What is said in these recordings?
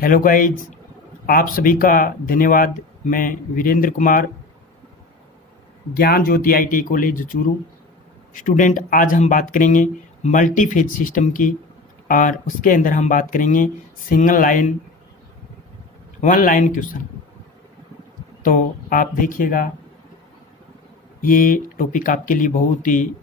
Hello guys, आप सभी का धन्यवाद। मैं वीरेंद्र कुमार, ज्ञान ज्योति आईटी कॉलेज चूरू स्टूडेंट। आज हम बात करेंगे मल्टी फेज सिस्टम की, और उसके अंदर हम बात करेंगे single line one line question. तो आप देखिएगा, ये टॉपिक आपके लिए बहुत ही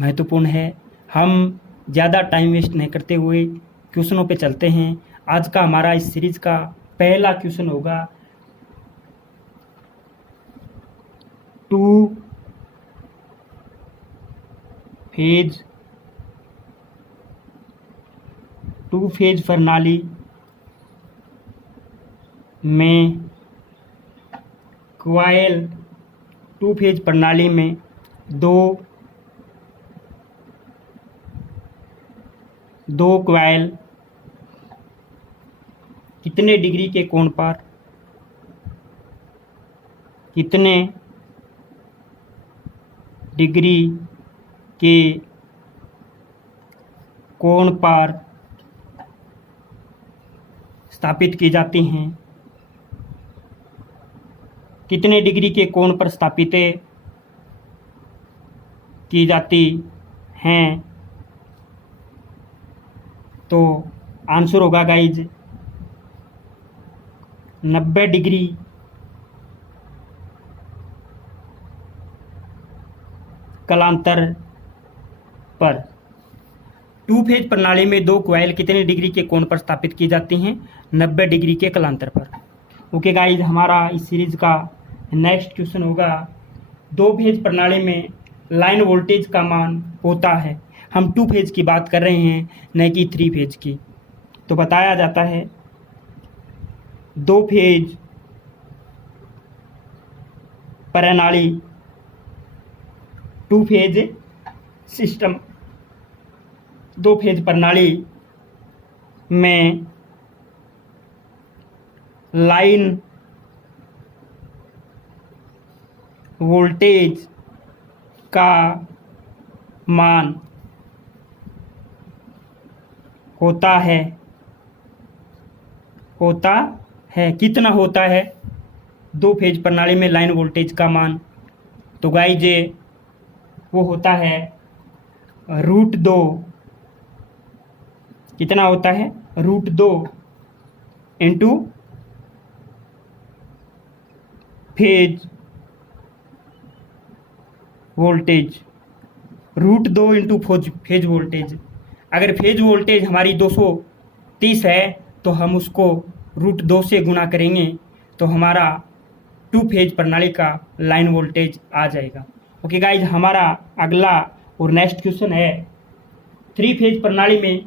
महत्वपूर्ण है। हम ज़्यादा टाइम वेस्ट नहीं करते हुए क्वेश्चनों पे चलते हैं। आज का हमारा इस सीरीज का पहला क्वेश्चन होगा टू फेज प्रणाली में क्वाइल टू फेज प्रणाली में दो क्वाइल कितने डिग्री के कोण पर स्थापित की जाती हैं, कितने डिग्री के कोण पर स्थापित की जाती हैं। तो आंसर होगा गाइज 90 डिग्री कालांतर पर। टू फेज प्रणाली में दो क्वाइल कितने डिग्री के कोण पर स्थापित की जाती हैं? 90 डिग्री के कालांतर पर। ओके गाइज, हमारा इस सीरीज का नेक्स्ट क्वेश्चन होगा दो फेज प्रणाली में लाइन वोल्टेज का मान होता है। हम टू फेज की बात कर रहे हैं, न कि थ्री फेज की। तो बताया जाता है दो फेज प्रणाली टू फेज सिस्टम, दो फेज प्रणाली में लाइन वोल्टेज का मान होता है कितना होता है दो फेज प्रणाली में लाइन वोल्टेज का मान? तो गाइज वो होता है √2। कितना होता है? √2 into phase voltage. √2 into phase voltage. अगर फेज वोल्टेज हमारी 230 है तो हम उसको √2 से गुणा करेंगे तो हमारा टू फेज प्रणाली का लाइन वोल्टेज आ जाएगा। ओके गाइज, हमारा अगला और नेक्स्ट क्वेश्चन है थ्री फेज प्रणाली में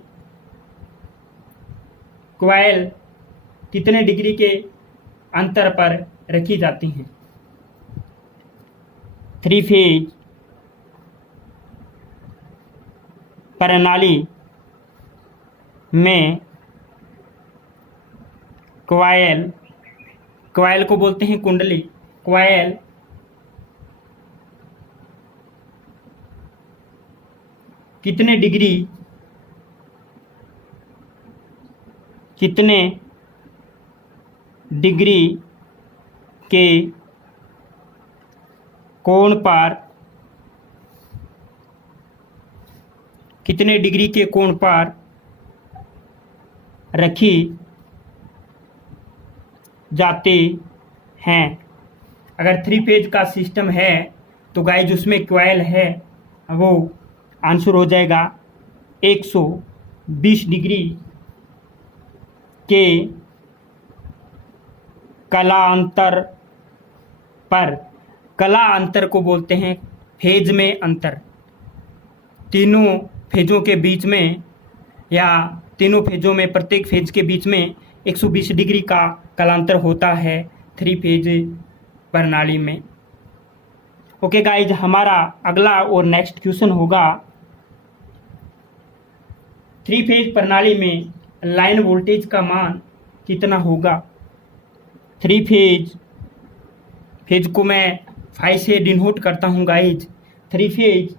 क्वाइल कितने डिग्री के अंतर पर रखी जाती हैं? थ्री फेज प्रणाली में क्वाइल को बोलते हैं कुंडली। क्वाइल कितने डिग्री के कोण पर रखी जाती हैं? अगर थ्री फेज का सिस्टम है तो गाइज उसमें क्वाइल है, वो आंसर हो जाएगा 120 डिग्री के कला अंतर पर। कला अंतर को बोलते हैं फेज में अंतर। तीनों फेजों के बीच में या तीनों फेजों में प्रत्येक फेज के बीच में 120 डिग्री का कालांतर होता है थ्री फेज प्रणाली में। ओके गाइज, हमारा अगला और नेक्स्ट क्वेश्चन होगा थ्री फेज प्रणाली में लाइन वोल्टेज का मान कितना होगा? थ्री फेज को मैं 5 से डिनोट करता हूँ गाइज। थ्री फेज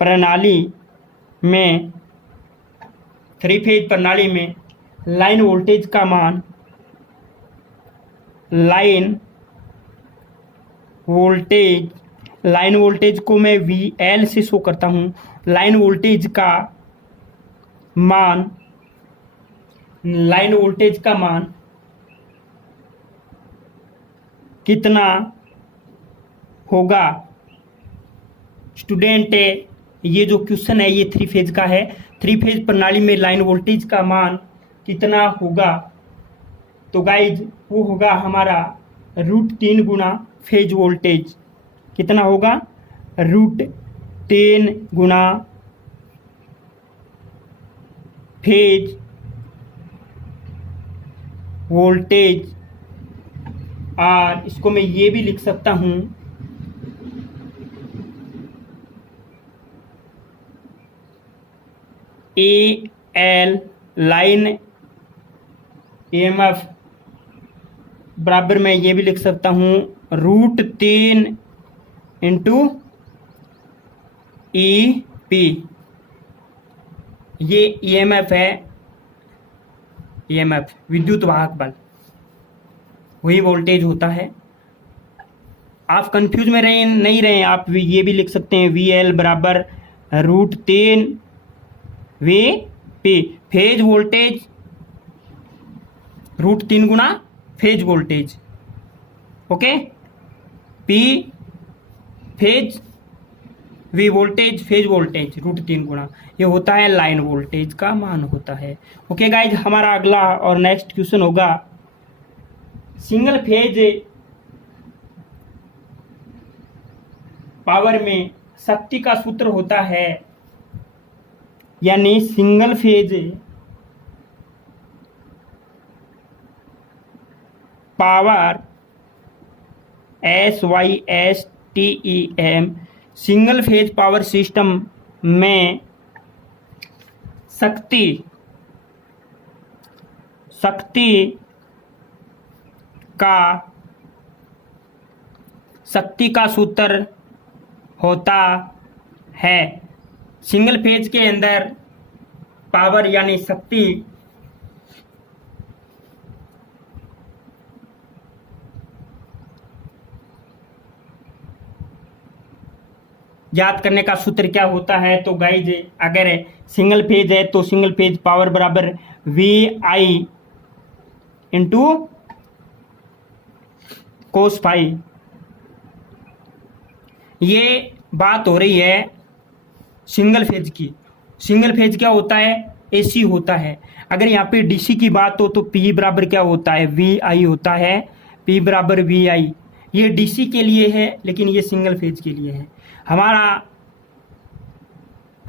प्रणाली में, थ्री फेज प्रणाली में लाइन वोल्टेज का मान, लाइन वोल्टेज को मैं VL से शो करता हूँ। लाइन वोल्टेज का मान कितना होगा? स्टूडेंट, ये जो क्वेश्चन है ये थ्री फेज का है। थ्री फेज प्रणाली में लाइन वोल्टेज का मान कितना होगा? तो गाइज वो होगा हमारा √3 गुना फेज वोल्टेज। कितना होगा? √3 गुना फेज वोल्टेज। और इसको मैं ये भी लिख सकता हूँ, AL लाइन EMF बराबर मैं ये भी लिख सकता हूँ √3 इंटू EP। ये EMF है, EMF विद्युत वाहक बल, वही वोल्टेज होता है। आप कंफ्यूज में नहीं रहे, आप ये भी लिख सकते हैं VL बराबर √3 VP। फेज वोल्टेज √3 गुना phase voltage, okay. P phase, V voltage, phase voltage √3 गुना, ये होता है लाइन वोल्टेज का मान होता है। ओके गाइज, हमारा अगला और नेक्स्ट क्वेश्चन होगा सिंगल फेज पावर में शक्ति का सूत्र होता है, यानी single phase power SYSTEM, single phase power system में शक्ति का सूत्र होता है। सिंगल फेज के अंदर पावर यानी शक्ति याद करने का सूत्र क्या होता है? तो गाइज, अगर सिंगल फेज है तो सिंगल फेज पावर बराबर VI इंटू कोस फाई। ये बात हो रही है सिंगल फेज की। सिंगल फेज क्या होता है? AC होता है। अगर यहाँ पे DC की बात हो तो P बराबर क्या होता है? VI होता है। P बराबर VI, ये DC के लिए है लेकिन ये सिंगल फेज के लिए है। हमारा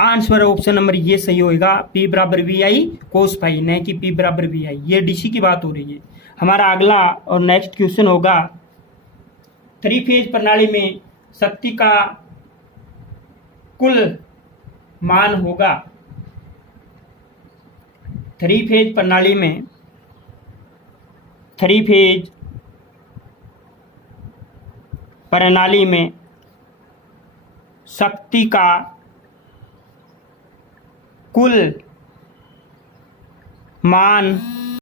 आंसर ऑप्शन नंबर ये सही होगा, P बराबर VI कोस फाई, नहीं कि P बराबर VI। ये DC की बात हो रही है। हमारा अगला और नेक्स्ट क्वेश्चन होगा थ्री फेज प्रणाली में शक्ति का कुल मान होगा। थ्री फेज प्रणाली में शक्ति का कुल मान